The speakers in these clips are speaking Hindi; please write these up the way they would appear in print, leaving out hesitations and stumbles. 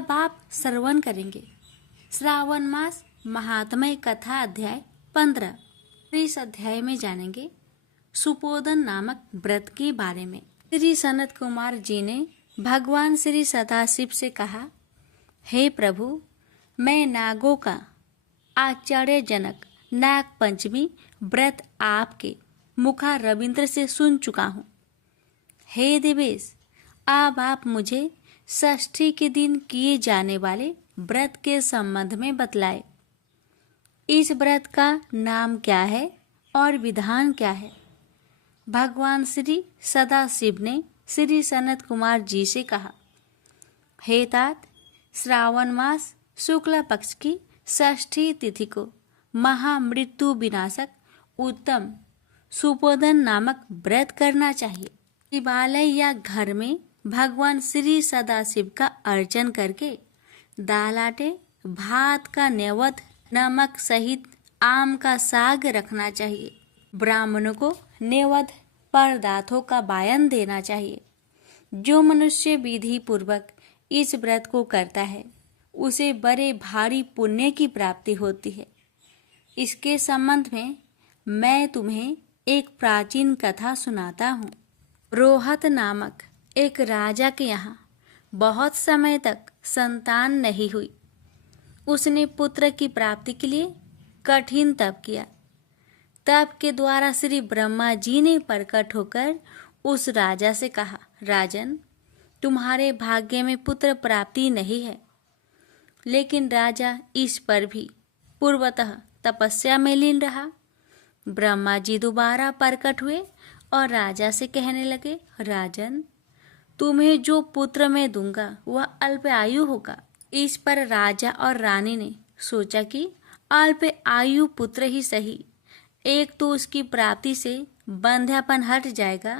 अब आप श्रवण करेंगे श्रावण मास महात्म्य कथा अध्याय 15। इस अध्याय में जानेंगे सुपोदन नामक व्रत के बारे में। श्री सनत कुमार जी ने भगवान श्री सदाशिव से कहा, हे प्रभु, मैं नागों का आश्चर्यजनक नाग पंचमी व्रत आपके मुखा रविंद्र से सुन चुका हूँ। हे देवेश, अब आप मुझे षष्ठी के दिन किए जाने वाले व्रत के संबंध में बतलाए। इस व्रत का नाम क्या है और विधान क्या है? भगवान श्री सदाशिव ने श्री सनत कुमार जी से कहा, हे तात, श्रावण मास शुक्ल पक्ष की षष्ठी तिथि को महामृत्यु विनाशक उत्तम सुपोदन नामक व्रत करना चाहिए। शिवालय या घर में भगवान श्री सदाशिव का अर्चन करके दाल आटे भात का नैवेद्य नमक सहित आम का साग रखना चाहिए। ब्राह्मणों को नैवेद्य पदार्थों का वायन देना चाहिए। जो मनुष्य विधि पूर्वक इस व्रत को करता है उसे बड़े भारी पुण्य की प्राप्ति होती है। इसके संबंध में मैं तुम्हें एक प्राचीन कथा सुनाता हूँ। रोहत नामक एक राजा के यहाँ बहुत समय तक संतान नहीं हुई। उसने पुत्र की प्राप्ति के लिए कठिन तप किया। तप के द्वारा श्री ब्रह्मा जी ने प्रकट होकर उस राजा से कहा, राजन, तुम्हारे भाग्य में पुत्र प्राप्ति नहीं है। लेकिन राजा इस पर भी पूर्वतः तपस्या में लीन रहा। ब्रह्मा जी दोबारा प्रकट हुए और राजा से कहने लगे, राजन, तुम्हें जो पुत्र मैं दूंगा वह अल्प आयु होगा। इस पर राजा और रानी ने सोचा कि अल्प आयु पुत्र ही सही, एक तो उसकी प्राप्ति से बंध्यापन हट जाएगा,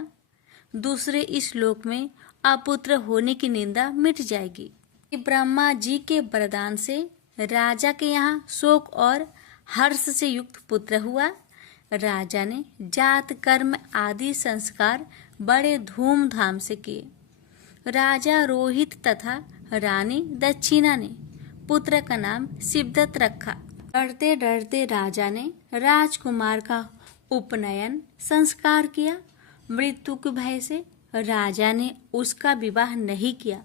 दूसरे इस लोक में अपुत्र होने की निंदा मिट जाएगी। ब्रह्मा जी के वरदान से राजा के यहाँ शोक और हर्ष से युक्त पुत्र हुआ। राजा ने जात कर्म आदि संस्कार बड़े धूमधाम से किए। राजा रोहित तथा रानी दक्षिणा ने पुत्र का नाम शिवदत्त रखा। डरते डरते राजा ने राजकुमार का उपनयन संस्कार किया। मृत्यु के भय से राजा ने उसका विवाह नहीं किया।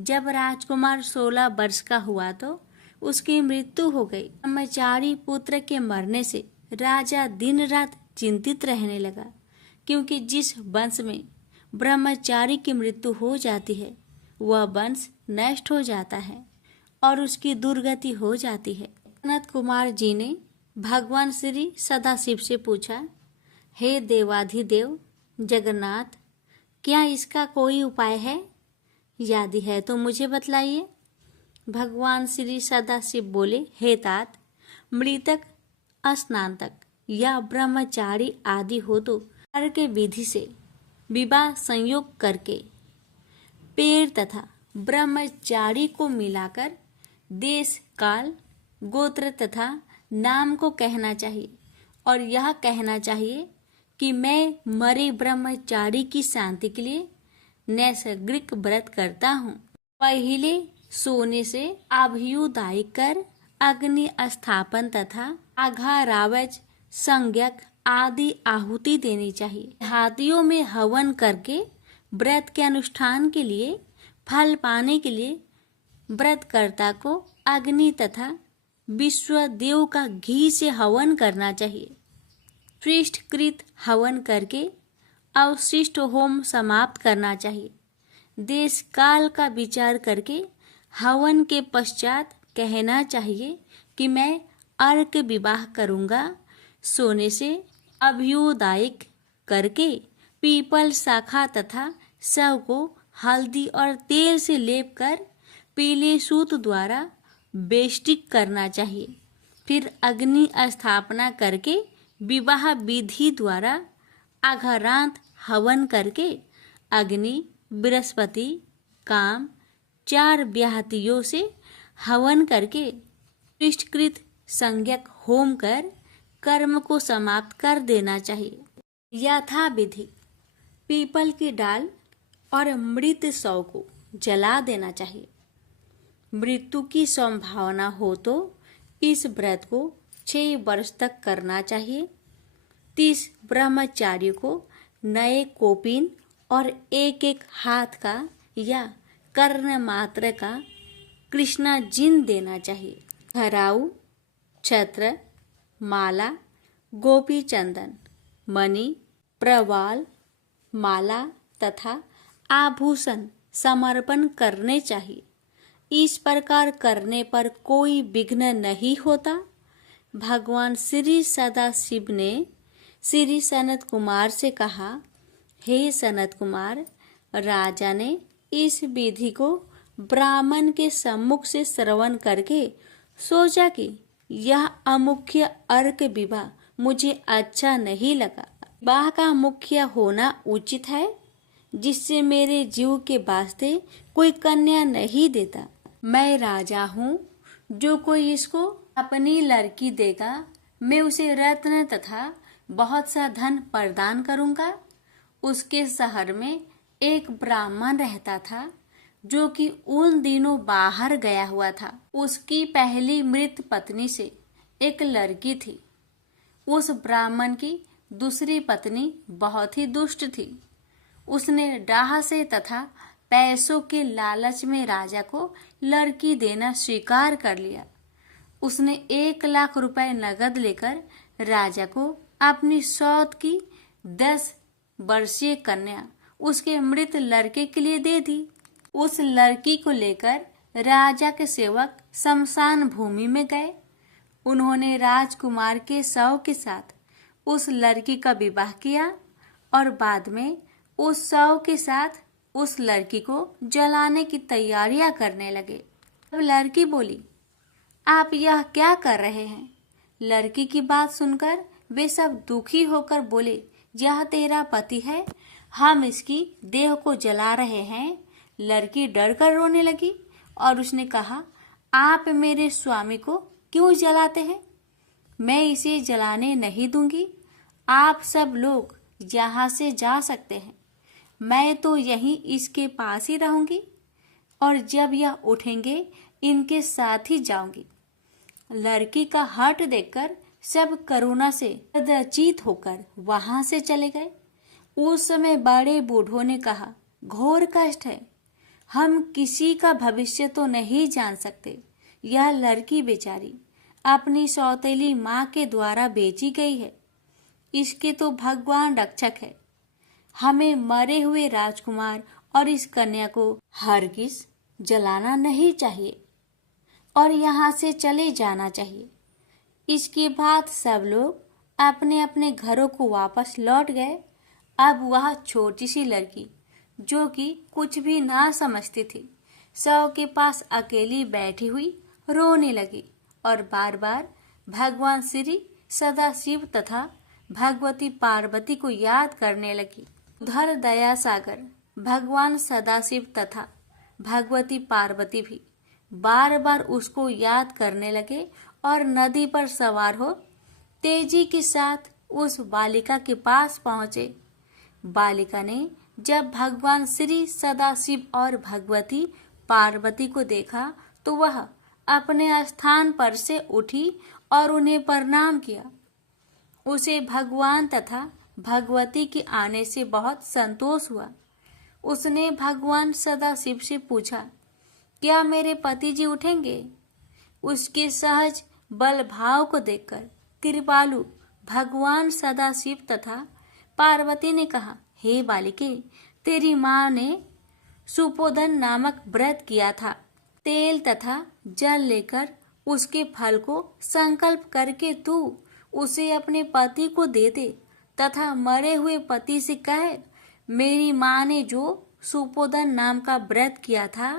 जब राजकुमार 16 वर्ष का हुआ तो उसकी मृत्यु हो गई। ब्रह्मचारी पुत्र के मरने से राजा दिन रात चिंतित रहने लगा, क्योंकि जिस वंश में ब्रह्मचारी की मृत्यु हो जाती है वह वंश नष्ट हो जाता है और उसकी दुर्गति हो जाती है। सनत कुमार जी ने भगवान श्री सदाशिव से पूछा, हे देवाधिदेव जगन्नाथ, क्या इसका कोई उपाय है? यदि है तो मुझे बतलाइए। भगवान श्री सदाशिव बोले, हे तात, मृतक स्नातक या ब्रह्मचारी आदि हो तो के विधि से विवाह संयोग करके पेड़ तथा ब्रह्मचारी को मिलाकर देश काल गोत्र तथा नाम को कहना चाहिए और यह कहना चाहिए कि मैं मरे ब्रह्मचारी की शांति के लिए नैसर्गिक व्रत करता हूँ। पहले सोने से अभ्युदय कर अग्नि स्थापन तथा आघारावज संज्ञक आदि आहुति देनी चाहिए। हाथियों में हवन करके व्रत के अनुष्ठान के लिए फल पाने के लिए व्रतकर्ता को अग्नि तथा विश्वदेव का घी से हवन करना चाहिए। पृष्ठकृत हवन करके अवशिष्ट होम समाप्त करना चाहिए। देश काल का विचार करके हवन के पश्चात कहना चाहिए कि मैं अर्क विवाह करूंगा। सोने से अभ्युदायिक करके पीपल शाखा तथा शव को हल्दी और तेल से लेप कर पीले सूत द्वारा बेष्टिक करना चाहिए। फिर अग्नि स्थापना करके विवाह विधि द्वारा आघारांत हवन करके अग्नि बृहस्पति काम 4 व्याहतियों से हवन करके पृष्ठकृत संज्ञक होम कर कर्म को समाप्त कर देना चाहिए। यथा विधि पीपल की डाल और मृत शव को जला देना चाहिए। मृत्यु की संभावना हो तो इस व्रत को 6 वर्ष तक करना चाहिए। 30 ब्रह्मचारियों को नए कोपिन और एक हाथ का या कर्ण मात्र का कृष्णा जिन देना चाहिए। घराऊ, छत्र, माला, गोपी चंदन, मणि, प्रवाल, माला तथा आभूषण समर्पण करने चाहिए। इस प्रकार करने पर कोई विघ्न नहीं होता। भगवान श्री सदाशिव ने श्री सनत कुमार से कहा, हे सनत कुमार, राजा ने इस विधि को ब्राह्मण के सम्मुख से श्रवण करके सोचा कि यह अमुख्य अर्क विवाह मुझे अच्छा नहीं लगा। विवाह का मुख्य होना उचित है, जिससे मेरे जीव के वास्ते कोई कन्या नहीं देता। मैं राजा हूँ, जो कोई इसको अपनी लड़की देगा मैं उसे रत्न तथा बहुत सा धन प्रदान करूँगा। उसके शहर में एक ब्राह्मण रहता था, जो कि उन दिनों बाहर गया हुआ था। उसकी पहली मृत पत्नी से एक लड़की थी। उस ब्राह्मण की दूसरी पत्नी बहुत ही दुष्ट थी। उसने डाह से तथा पैसों के लालच में राजा को लड़की देना स्वीकार कर लिया। उसने 1 लाख रुपए नगद लेकर राजा को अपनी सौत की 10 वर्षीय कन्या उसके मृत लड़के के लिए दे दी। उस लड़की को लेकर राजा के सेवक शमशान भूमि में गए। उन्होंने राजकुमार के शव के साथ उस लड़की का विवाह किया और बाद में उस शव के साथ उस लड़की को जलाने की तैयारियां करने लगे। अब लड़की बोली, आप यह क्या कर रहे हैं? लड़की की बात सुनकर वे सब दुखी होकर बोले, यह तेरा पति है, हम इसकी देह को जला रहे हैं। लड़की डर कर रोने लगी और उसने कहा, आप मेरे स्वामी को क्यों जलाते हैं? मैं इसे जलाने नहीं दूंगी। आप सब लोग यहाँ से जा सकते हैं। मैं तो यहीं इसके पास ही रहूंगी और जब यह उठेंगे इनके साथ ही जाऊंगी। लड़की का हठ देखकर सब करुणा से हृदयचित होकर वहां से चले गए। उस समय बड़े बूढ़ों ने कहा, घोर कष्ट है, हम किसी का भविष्य तो नहीं जान सकते। यह लड़की बेचारी अपनी सौतेली माँ के द्वारा बेची गई है। इसके तो भगवान रक्षक है। हमें मरे हुए राजकुमार और इस कन्या को हरगिज जलाना नहीं चाहिए और यहाँ से चले जाना चाहिए। इसके बाद सब लोग अपने अपने घरों को वापस लौट गए। अब वह छोटी सी लड़की, जो कि कुछ भी ना समझती थी, शव के पास अकेली बैठी हुई रोने लगी और बार बार भगवान श्री सदाशिव तथा भगवती पार्वती को याद करने लगी। उधर दया सागर भगवान सदाशिव तथा भगवती पार्वती भी बार बार उसको याद करने लगे और नदी पर सवार हो तेजी के साथ उस बालिका के पास पहुंचे। बालिका ने जब भगवान श्री सदाशिव और भगवती पार्वती को देखा तो वह अपने स्थान पर से उठी और उन्हें प्रणाम किया। उसे भगवान तथा भगवती के आने से बहुत संतोष हुआ। उसने भगवान सदाशिव से पूछा, क्या मेरे पति जी उठेंगे? उसके सहज बल भाव को देखकर कृपालु भगवान सदाशिव तथा पार्वती ने कहा, हे बालिके, तेरी माँ ने सुपोधन नामक व्रत किया था। तेल तथा जल लेकर उसके फल को संकल्प करके तू उसे अपने पति को दे दे तथा मरे हुए पति से कहे, मेरी माँ ने जो सुपोधन नाम का व्रत किया था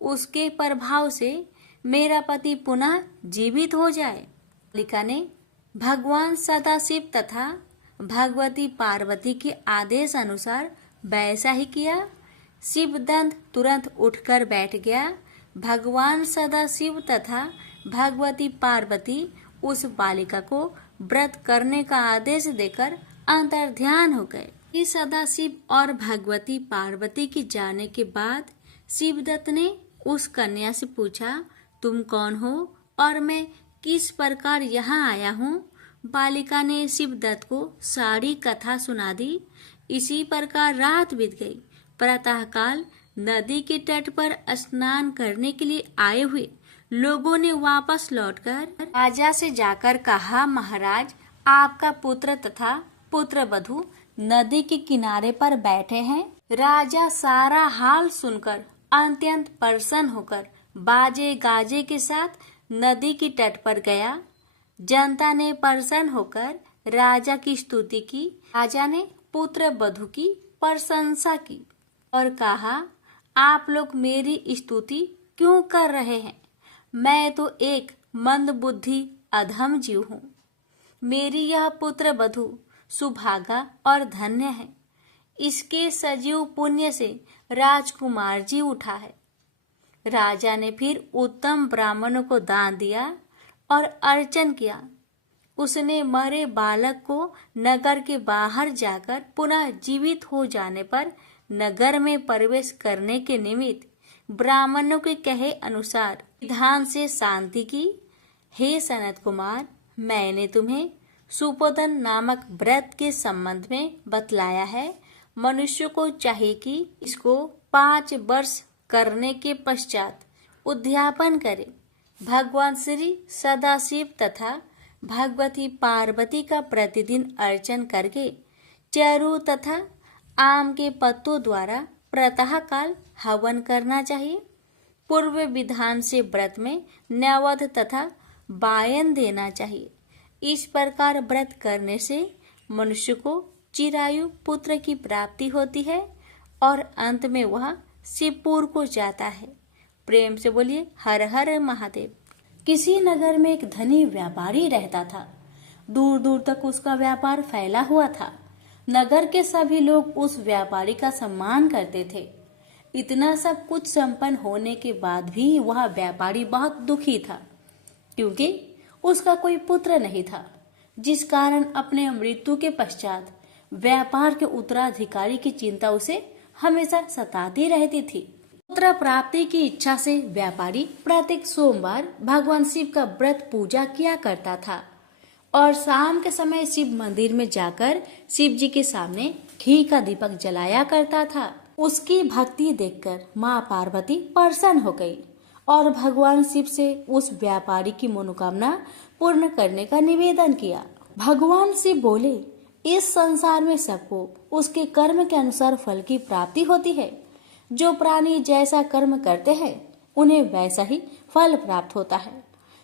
उसके प्रभाव से मेरा पति पुनः जीवित हो जाए। बालिका ने भगवान सदाशिव तथा भगवती पार्वती के आदेश अनुसार वैसा ही किया। शिवदंत तुरंत उठकर बैठ गया। भगवान सदाशिव तथा भगवती पार्वती उस बालिका को व्रत करने का आदेश देकर अंतर्ध्यान हो गए। सदाशिव और भगवती पार्वती के जाने के बाद शिवदत्त ने उस कन्या से पूछा, तुम कौन हो और मैं किस प्रकार यहाँ आया हूँ? बालिका ने शिवदत्त को सारी कथा सुना दी। इसी प्रकार रात बीत गई। प्रातःकाल नदी के तट पर स्नान करने के लिए आए हुए लोगों ने वापस लौटकर राजा से जाकर कहा, महाराज, आपका पुत्र तथा पुत्र वधू नदी के किनारे पर बैठे हैं। राजा सारा हाल सुनकर अत्यंत प्रसन्न होकर बाजे गाजे के साथ नदी के तट पर गया। जनता ने प्रसन्न होकर राजा की स्तुति की। राजा ने पुत्र वधू की प्रशंसा की और कहा, आप लोग मेरी स्तुति क्यों कर रहे हैं? मैं तो एक मंदबुद्धि अधम जीव हूँ। मेरी यह पुत्र वधू सुभागा और धन्य है। इसके सजीव पुण्य से राजकुमार जी उठा है। राजा ने फिर उत्तम ब्राह्मणों को दान दिया और अर्चन किया। उसने मरे बालक को नगर के बाहर जाकर पुनः जीवित हो जाने पर नगर में प्रवेश करने के निमित्त ब्राह्मणों के कहे अनुसार विधान से शांति की। हे सनत कुमार, मैंने तुम्हें सुपोधन नामक व्रत के संबंध में बतलाया है। मनुष्य को चाहिए कि इसको 5 वर्ष करने के पश्चात उद्यापन करे। भगवान श्री सदाशिव तथा भगवती पार्वती का प्रतिदिन अर्चन करके चरु तथा आम के पत्तों द्वारा प्रातः काल हवन करना चाहिए। पूर्व विधान से व्रत में नैवेद तथा वायन देना चाहिए। इस प्रकार व्रत करने से मनुष्य को चिरायु पुत्र की प्राप्ति होती है और अंत में वह शिवपुर को जाता है। प्रेम से बोलिए हर हर महादेव। किसी नगर में एक धनी व्यापारी रहता था। दूर दूर तक उसका व्यापार फैला हुआ था। नगर के सभी लोग उस व्यापारी का सम्मान करते थे। इतना सब कुछ संपन्न होने के बाद भी वह व्यापारी बहुत दुखी था, क्योंकि उसका कोई पुत्र नहीं था, जिस कारण अपने मृत्यु के पश्चात व्यापार के उत्तराधिकारी की चिंता उसे हमेशा सताती रहती थी। पुत्र प्राप्ति की इच्छा से व्यापारी प्रत्येक सोमवार भगवान शिव का व्रत पूजा किया करता था और शाम के समय शिव मंदिर में जाकर शिव जी के सामने घी का दीपक जलाया करता था। उसकी भक्ति देखकर माँ पार्वती प्रसन्न हो गई और भगवान शिव से उस व्यापारी की मनोकामना पूर्ण करने का निवेदन किया। भगवान शिव बोले, इस संसार में सबको उसके कर्म के अनुसार फल की प्राप्ति होती है। जो प्राणी जैसा कर्म करते हैं उन्हें वैसा ही फल प्राप्त होता है।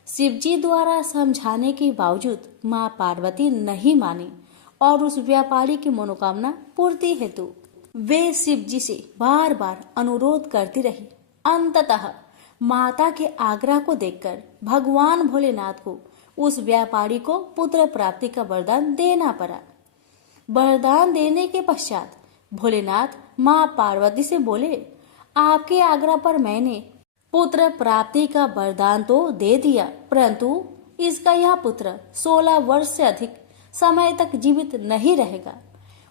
शिव जी द्वारा समझाने के बावजूद माँ पार्वती नहीं मानी और उस व्यापारी की मनोकामना पूर्ति हेतु वे शिव जी से बार बार अनुरोध करती रही। अंततः माता के आग्रह को देखकर भगवान भोलेनाथ को उस व्यापारी को पुत्र प्राप्ति का वरदान देना पड़ा। वरदान देने के पश्चात भोलेनाथ माँ पार्वती से बोले, आपके आग्रह पर मैंने पुत्र प्राप्ति का वरदान तो दे दिया, परंतु इसका यह पुत्र 16 वर्ष से अधिक समय तक जीवित नहीं रहेगा।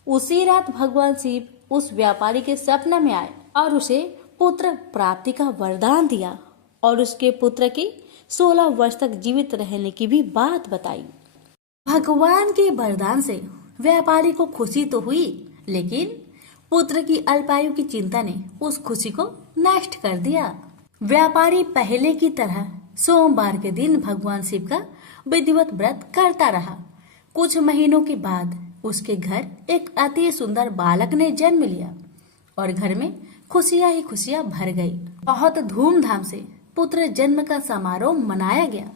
उसी रात भगवान शिव उस व्यापारी के स्वप्न में आए और उसे पुत्र प्राप्ति का वरदान दिया और उसके पुत्र की 16 वर्ष तक जीवित रहने की भी बात बताई। भगवान के वरदान से व्यापारी को खुशी तो हुई, लेकिन पुत्र की अल्पायु की चिंता ने उस खुशी को नष्ट कर दिया। व्यापारी पहले की तरह सोमवार के दिन भगवान शिव का विधिवत व्रत करता रहा। कुछ महीनों के बाद उसके घर एक अति सुंदर बालक ने जन्म लिया और घर में खुशियां ही खुशियां भर गई। बहुत धूमधाम से पुत्र जन्म का समारोह मनाया गया,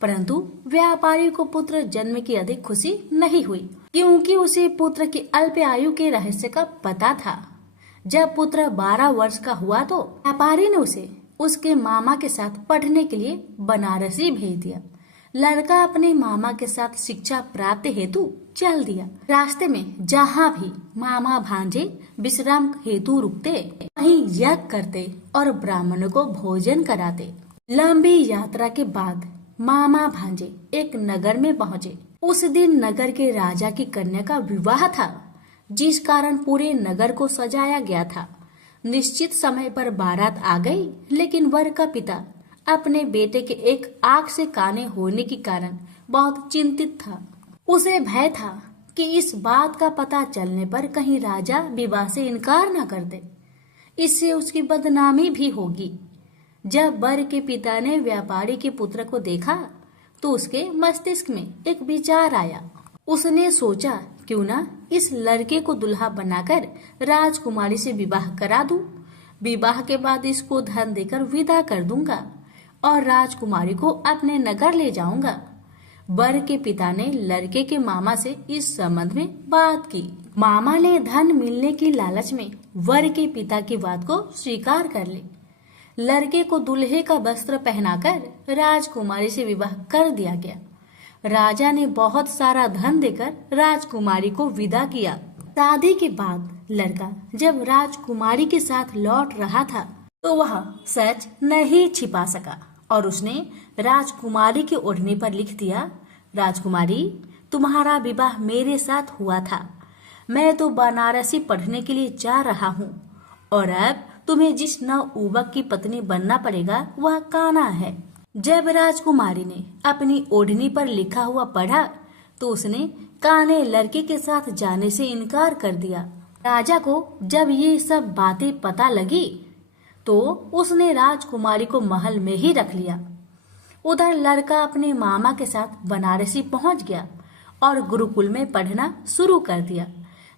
परंतु व्यापारी को पुत्र जन्म की अधिक खुशी नहीं हुई, क्योंकि उसे पुत्र की अल्प आयु के रहस्य का पता था। जब पुत्र 12 वर्ष का हुआ तो व्यापारी ने उसे उसके मामा के साथ पढ़ने के लिए बनारसी भेज दिया। लड़का अपने मामा के साथ शिक्षा प्राप्त हेतु चल दिया। रास्ते में जहाँ भी मामा भांजे विश्राम हेतु रुकते, वहीं यज्ञ करते और ब्राह्मणों को भोजन कराते। लंबी यात्रा के बाद मामा भांजे एक नगर में पहुँचे। उस दिन नगर के राजा की कन्या का विवाह था, जिस कारण पूरे नगर को सजाया गया था। निश्चित समय पर बारात आ गई, लेकिन वर का पिता अपने बेटे के एक आंख से काने होने के कारण बहुत चिंतित था। उसे भय था कि इस बात का पता चलने पर कहीं राजा विवाह से इनकार न कर दे, इससे उसकी बदनामी भी होगी। जब वर के पिता ने व्यापारी के पुत्र को देखा तो उसके मस्तिष्क में एक विचार आया। उसने सोचा, क्यों ना इस लड़के को दुल्हा बनाकर राजकुमारी से विवाह करा दूं। विवाह के बाद इसको धन देकर विदा कर दूंगा और राजकुमारी को अपने नगर ले जाऊंगा। वर के पिता ने लड़के के मामा से इस संबंध में बात की। मामा ने धन मिलने की लालच में वर के पिता की बात को स्वीकार कर ली। लड़के को दूल्हे का वस्त्र पहनाकर राजकुमारी से विवाह कर दिया गया। राजा ने बहुत सारा धन देकर राजकुमारी को विदा किया। शादी के बाद लड़का जब राजकुमारी के साथ लौट रहा था तो वह सच नहीं छिपा सका और उसने राजकुमारी के ओढ़ने पर लिख दिया, राजकुमारी, तुम्हारा विवाह मेरे साथ हुआ था। मैं तो बनारसी पढ़ने के लिए जा रहा हूँ और अब तुम्हें जिस नवयुवक की पत्नी बनना पड़ेगा वह कान्हा है। जब राजकुमारी ने अपनी ओढ़नी पर लिखा हुआ पढ़ा तो उसने कान्हे लड़के के साथ जाने से इनकार कर दिया। राजा को जब ये सब बातें पता लगी तो उसने राजकुमारी को महल में ही रख लिया। उधर लड़का अपने मामा के साथ बनारसी पहुंच गया और गुरुकुल में पढ़ना शुरू कर दिया।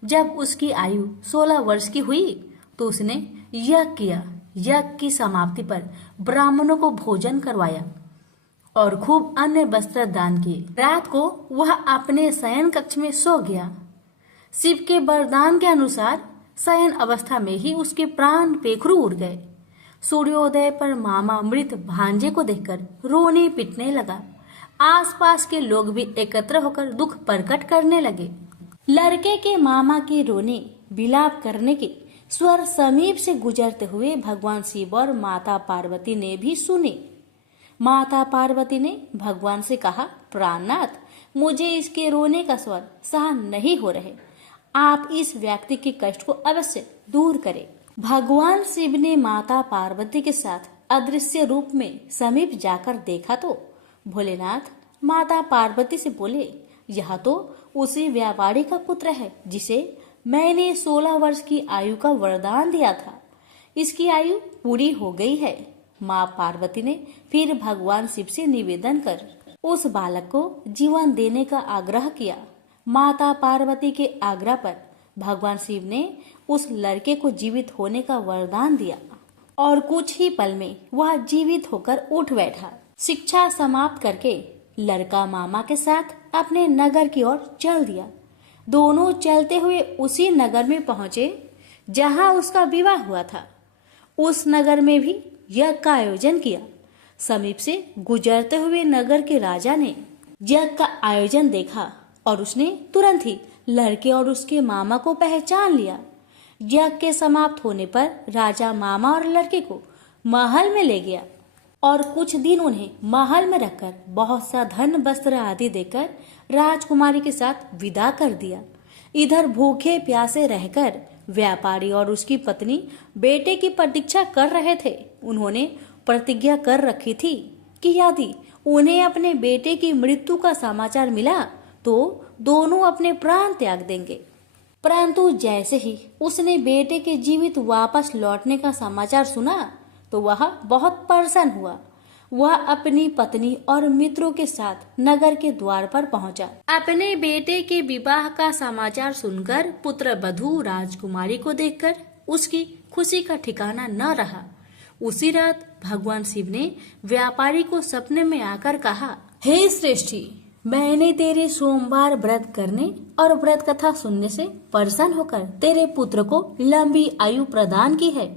जब उसकी आयु 16 वर्ष की हुई तो उसने यज्ञ किया। यज्ञ की समाप्ति पर ब्राह्मणों को भोजन करवाया और खूब अन्य वस्त्र दान किए। रात को वह अपने शयन कक्ष में सो गया। शिव के वरदान के अनुसार शयन अवस्था में ही उसके प्राण पेखरू उड़ गए। सूर्योदय पर मामा मृत भांजे को देखकर रोने पिटने लगा। आसपास के लोग भी एकत्र होकर दुख प्रकट करने लगे। लड़के के मामा के रोने विलाप करने के स्वर समीप से गुजरते हुए भगवान शिव और माता पार्वती ने भी सुने। माता पार्वती ने भगवान से कहा, प्राणनाथ, मुझे इसके रोने का स्वर सहन नहीं हो रहे, आप इस व्यक्ति के कष्ट को अवश्य दूर करें। भगवान शिव ने माता पार्वती के साथ अदृश्य रूप में समीप जाकर देखा तो भोलेनाथ माता पार्वती से बोले, यह तो उसी व्यापारी का पुत्र है जिसे मैंने 16 वर्ष की आयु का वरदान दिया था। इसकी आयु पूरी हो गई है। माँ पार्वती ने फिर भगवान शिव से निवेदन कर उस बालक को जीवन देने का आग्रह किया। माता पार्वती के आग्रह पर भगवान शिव ने उस लड़के को जीवित होने का वरदान दिया और कुछ ही पल में वह जीवित होकर उठ बैठा। शिक्षा समाप्त करके लड़का मामा के साथ अपने नगर की ओर चल दिया। दोनों चलते हुए उसी नगर में पहुंचे जहां उसका विवाह हुआ था। उस नगर में भी यज्ञ का आयोजन किया। समीप से गुजरते हुए नगर के राजा ने यज्ञ का आयोजन देखा और उसने तुरंत ही लड़के और उसके मामा को पहचान लिया। यज्ञ के समाप्त होने पर राजा मामा और लड़के को महल में ले गया और कुछ दिन उन्हें महल में रखकर बहुत सा धन वस्त्र आदि देकर राजकुमारी के साथ विदा कर दिया। इधर भूखे प्यासे रहकर व्यापारी और उसकी पत्नी बेटे की प्रतीक्षा कर रहे थे। उन्होंने प्रतिज्ञा कर रखी थी कि यदि उन्हें अपने बेटे की मृत्यु का समाचार मिला तो दोनों अपने प्राण त्याग देंगे। परंतु जैसे ही उसने बेटे के जीवित वापस लौटने का समाचार सुना तो वह बहुत प्रसन्न हुआ। वह अपनी पत्नी और मित्रों के साथ नगर के द्वार पर पहुंचा। अपने बेटे के विवाह का समाचार सुनकर पुत्र वधू राजकुमारी को देखकर उसकी खुशी का ठिकाना न रहा। उसी रात भगवान शिव ने व्यापारी को सपने में आकर कहा, हे श्रेष्ठी, मैंने तेरे सोमवार व्रत करने और व्रत कथा सुनने से प्रसन्न होकर तेरे पुत्र को लंबी आयु प्रदान की है।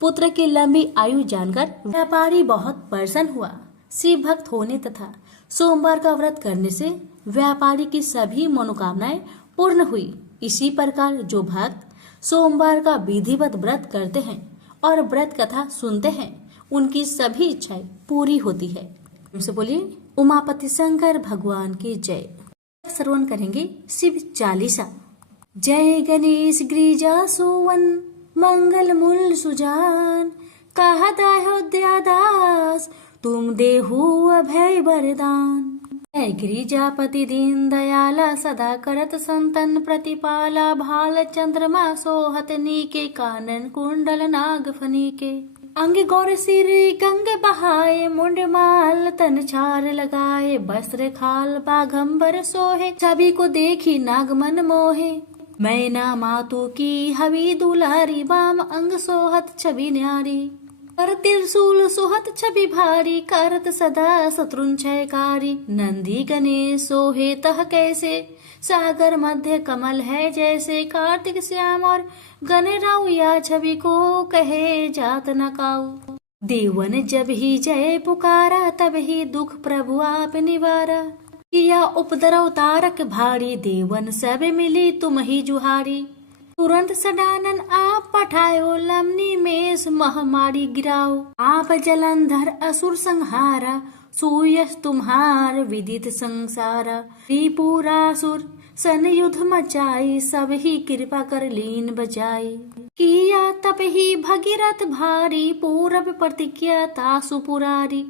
पुत्र की लंबी आयु जानकर व्यापारी बहुत प्रसन्न हुआ। शिव भक्त होने तथा सोमवार का व्रत करने से व्यापारी की सभी मनोकामनाएं पूर्ण हुई। इसी प्रकार जो भक्त सोमवार का विधिवत व्रत करते हैं और व्रत कथा सुनते हैं उनकी सभी इच्छाएं पूरी होती है। हमसे बोलिए उमापति शंकर भगवान की जय। श्रवण करेंगे शिव चालीसा। जय गणेश गिरिजा सोवन मंगल मूल सुजान, कहत अयोध्या दास, तुम देहु अभय वरदान। जय गिरिजापति दीन दयाला, सदा करत संतन प्रतिपाला। भाल चंद्रमा सोहत नीके, कानन कुंडल नाग फनीके। अंग गौर सिर गंग बहाए, मुंड माल तन छार लगाए। वस्त्र खाल बाघंबर सोहे, सभी को देखी नाग मन मोहे। मैना मातु की हवी दुलारी, वाम अंग सोहत छवि न्यारी। कर त्रिशूल सोहत छवि भारी, करत सदा शत्रुन क्षयकारी। नंदी गणेश सोहे तह कैसे, सागर मध्य कमल है जैसे। कार्तिक श्याम और गणराउ, या छवि को कहे जात न काऊ। देवन जब ही जय पुकारा, तब ही दुख प्रभु आप निवारा। किया उपद्रव तारक भारी, देवन सब मिली तुम ही जुहारी। तुरंत सडानन आप पठायो, लमनी मेष महामारी गिराओ। आप जलंधर असुर संहारा, सूयस तुम्हार विदित संसारा। त्रिपुरासुर सन युद्ध मचाई, सब ही कृपा कर लीन बचाई। किया तप ही भगीरथ भारी, पूरब प्रतिज्ञा तासु पुरारी।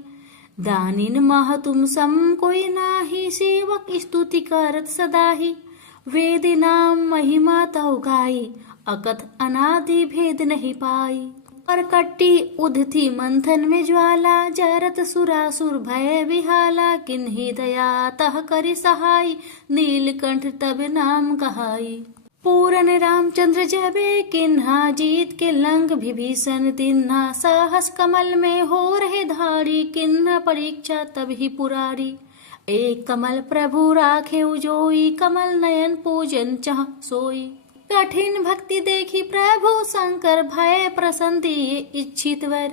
दानिन मह तुम सम कोई नाही, सेवक स्तुति करत सदा ही। वेद नाम महिमा तव गाई, अकथ अनादि भेद नहीं पाई। पर कट्टी उधती मंथन में ज्वाला, जरत सुरासुर भय विहाला। किन्ही दया तह करि सहाय, नीलकंठ तब नाम कहाई। पूरन रामचंद्र जबे किन्हा, जीत के लंक विभीषण तिन्हा। साहस कमल में हो रहे धारी, किन्हा परीक्षा तब ही पुरारी। एक कमल प्रभु राखे उजोई, कमल नयन पूजन चाह सोई। कठिन भक्ति देखी प्रभु शंकर, भय प्रसन्न दिए इच्छित वर।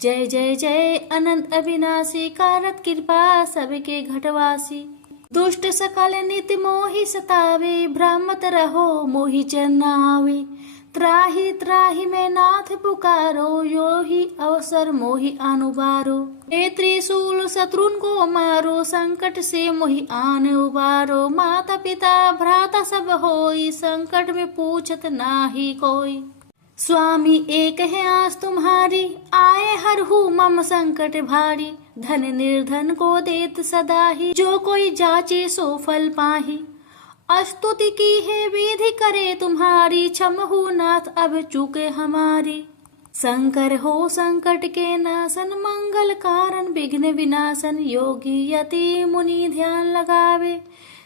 जय जय जय अनंत अविनाशी, करत कृपा सबके घटवासी। दुष्ट सकल नित्य मोहि सतावे, भ्रमत रहो मोहि चरनावे। त्राहि त्राहि में नाथ पुकारो, यो ही अवसर मोहि अनुबारो। हे त्रिशूल शत्रुन को मारो, संकट से मोहि आन उबारो। माता पिता भ्राता सब होई, संकट में पूछत नाही कोई। स्वामी एक है आस तुम्हारी, आए हरहु मम संकट भारी। धन निर्धन को देत सदा ही, जो कोई जाचे सो फल पाही। स्तुति की है विधि करे तुम्हारी, क्षमहु नाथ अब चूके हमारी। शंकर हो संकट के नाशन, मंगल कारण विघ्न विनाशन। योगी यति मुनि ध्यान लगावे,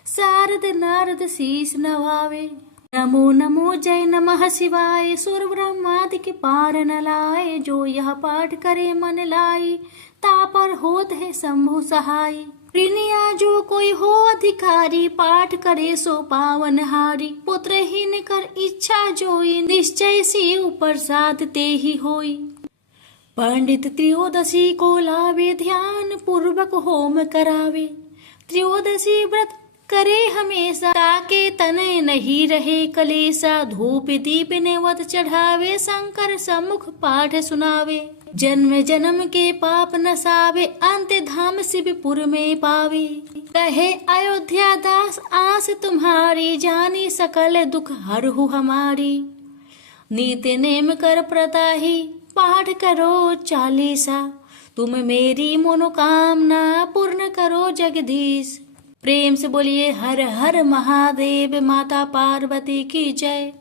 शारद नारद शीस नवावे। नमो नमो जय नमः शिवाय, सुर ब्रह्मादि के पार न लाए। जो यह पाठ करे मन लाई, तापर होत है शंभु सहाय। प्रिनिया जो कोई हो अधिकारी, पाठ करे सो पावन हारी। पुत्रहीन कर इच्छा जोई, निश्चय शिव प्रसाद ते ही होई। पंडित त्रयोदशी को लावे, ध्यान पूर्वक होम करावे। त्रयोदशी व्रत करे हमेशा, ताके तनय नहीं रहे कलेसा। धूप दीप नेवत चढ़ावे, शंकर सम्मुख पाठ सुनावे। जन्म जन्म के पाप नसावे, अंत धाम शिवपुर में पावे। कहे अयोध्या दास आस तुम्हारी, जानी सकल दुख हरहु हमारी। नीति नेम कर प्रताही, पाठ करो चालीसा। तुम मेरी मनोकामना, पूर्ण करो जगदीश। प्रेम से बोलिए हर हर महादेव, माता पार्वती की जय।